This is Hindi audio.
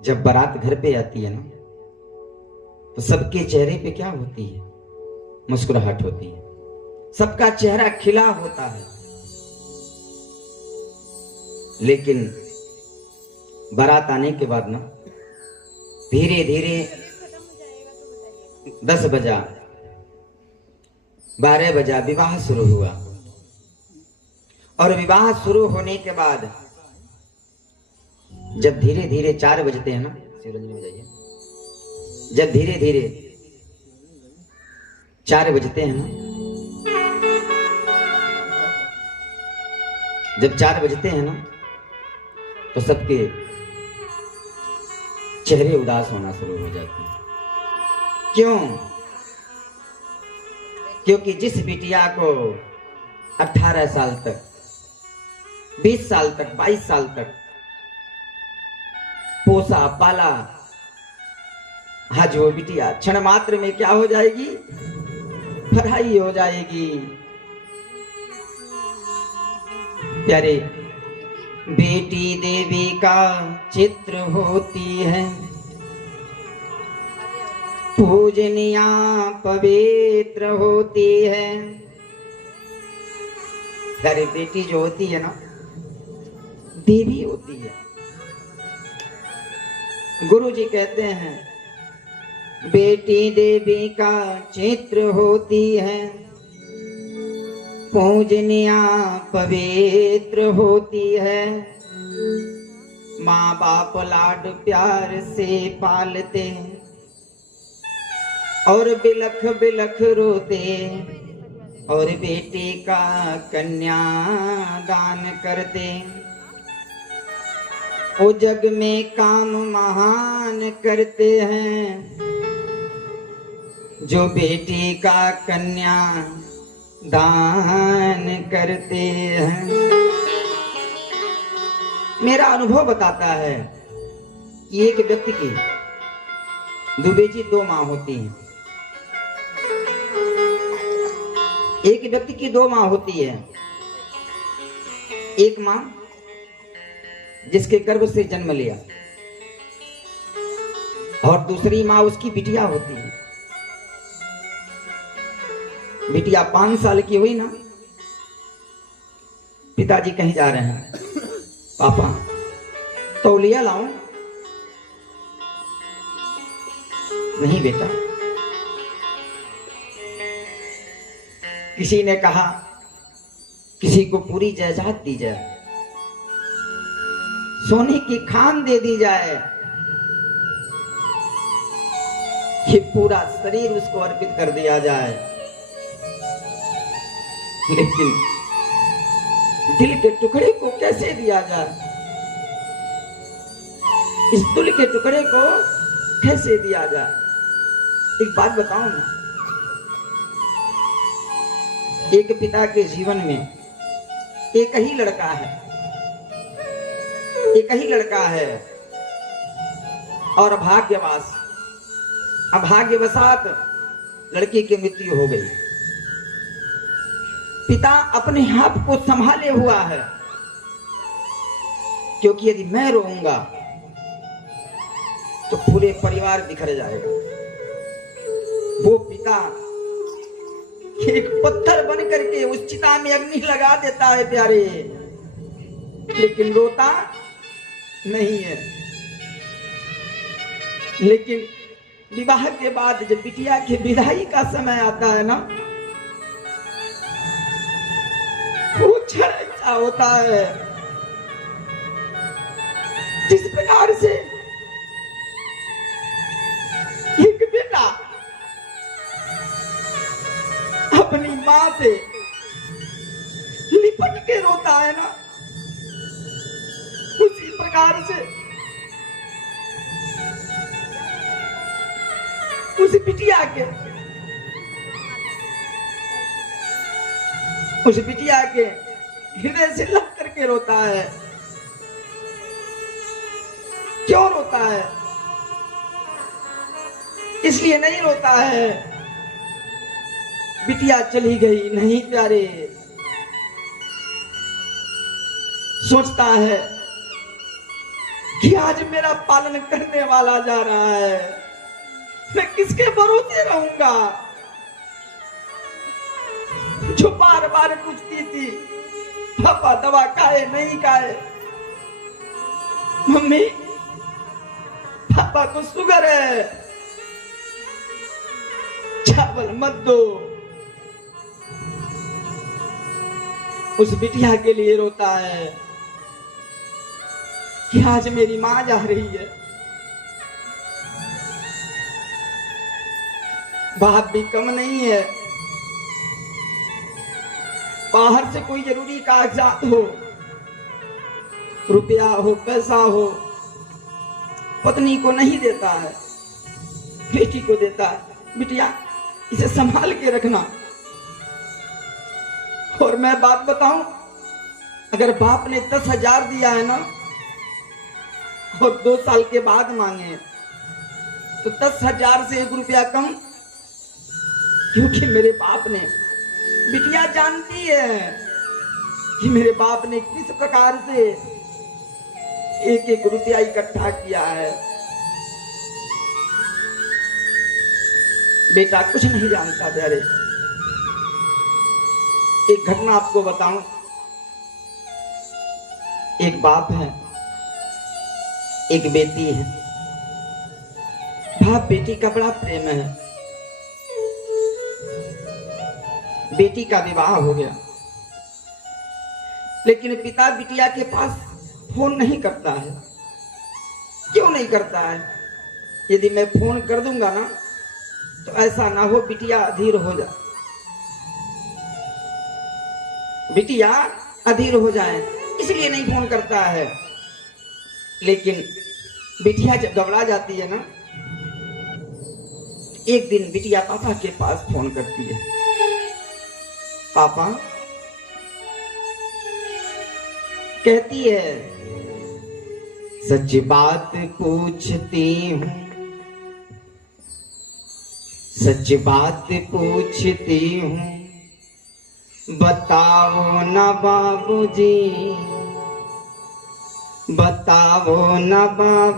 जब बारात घर पे आती है ना, तो सबके चेहरे पे क्या होती है? मुस्कुराहट होती है, सबका चेहरा खिला होता है। लेकिन बारात आने के बाद ना धीरे धीरे 10 बजा, 12 बजा, विवाह शुरू हुआ। और विवाह शुरू होने के बाद जब धीरे धीरे 4 बजते हैं ना, शिवरंजन में जाइए, जब धीरे धीरे 4 बजते हैं ना, जब 4 बजते हैं ना, तो सबके चेहरे उदास होना शुरू हो जाते हैं। क्यों? क्योंकि जिस बिटिया को 18 साल तक, 20 साल तक, 22 साल तक पोसा पाला, आज वो बिटिया क्षण मात्र में क्या हो जाएगी? पराई हो जाएगी। प्यारे, बेटी देवी का चित्र होती है, पूजनिया पवित्र होती है। प्यारे, बेटी जो होती है ना, देवी होती है। गुरु जी कहते हैं बेटी देवी का चित्र होती है, पूजनिया पवित्र होती है। माँ बाप लाड प्यार से पालते और बिलख बिलख रोते, और बेटी का कन्या दान करते। वो जग में काम महान करते हैं, जो बेटी का कन्या दान करते हैं। मेरा अनुभव बताता है कि एक व्यक्ति की दुबेजी 2 माँ होती हैं। एक व्यक्ति की 2 माँ होती है। एक माँ जिसके गर्भ से जन्म लिया, और दूसरी माँ उसकी बिटिया होती है। बिटिया 5 साल की हुई ना, पिताजी कहीं जा रहे हैं, पापा तौलिया लाऊं? नहीं बेटा। किसी ने कहा किसी को पूरी जायदाद दी जाए, सोने की खान दे दी जाए, ये पूरा शरीर उसको अर्पित कर दिया जाए, लेकिन दिल के टुकड़े को कैसे दिया जाए? इस दिल के टुकड़े को कैसे दिया जाए? एक बात बताऊं ना, एक पिता के जीवन में एक ही लड़का है, एक ही लड़का है, और अभाग्यवशात लड़की की मृत्यु हो गई। पिता अपने आप को संभाले हुआ है, क्योंकि यदि मैं रोऊंगा तो पूरे परिवार बिखर जाएगा। वो पिता एक पत्थर बन करके उस चिता में अग्नि लगा देता है प्यारे, लेकिन रोता नहीं है। लेकिन विवाह के बाद जब बिटिया की विदाई का समय आता है ना, वो क्षण ऐसा होता है जिस प्रकार से एक बेटा अपनी मां से लिपट के रोता है ना, उसी प्रकार से उस बिटिया के हृदय से लग करके रोता है। क्यों रोता है? इसलिए नहीं रोता है बिटिया चली गई, नहीं प्यारे, सोचता है कि आज मेरा पालन करने वाला जा रहा है, मैं किसके भरोसे रहूंगा। जो बार बार पूछती थी पापा दवा खाए नहीं खाए, मम्मी पापा को शुगर है, चावल मत दो, उस बिटिया के लिए रोता है कि आज मेरी मां जा रही है। बाप भी कम नहीं है, बाहर से कोई जरूरी कागजात हो, रुपया हो पैसा हो, पत्नी को नहीं देता है, बेटी को देता है। बिटिया इसे संभाल के रखना। और मैं बात बताऊं, अगर बाप ने 10,000 दिया है ना और 2 साल के बाद मांगे तो 10,000 से 1 रुपया कम, क्योंकि मेरे बाप ने, बिटिया जानती है कि मेरे बाप ने किस प्रकार से 1-1 रुपया इकट्ठा किया है। बेटा कुछ नहीं जानता प्यारे। एक घटना आपको बताऊं, एक बाप है, एक बेटी है। बाप बेटी का बड़ा प्रेम है। बेटी का विवाह हो गया, लेकिन पिता बिटिया के पास फोन नहीं करता है। क्यों नहीं करता है? यदि मैं फोन कर दूंगा ना तो ऐसा ना हो बिटिया अधीर हो जाए, बिटिया अधीर हो जाए, इसलिए नहीं फोन करता है। लेकिन बिटिया जब घबरा जाती है ना, एक दिन बिटिया पापा के पास फोन करती है। पापा कहती है, सच बात पूछती हूँ, सच बात पूछती हूँ, बताओ ना बाबूजी, बताओ ना बाबू।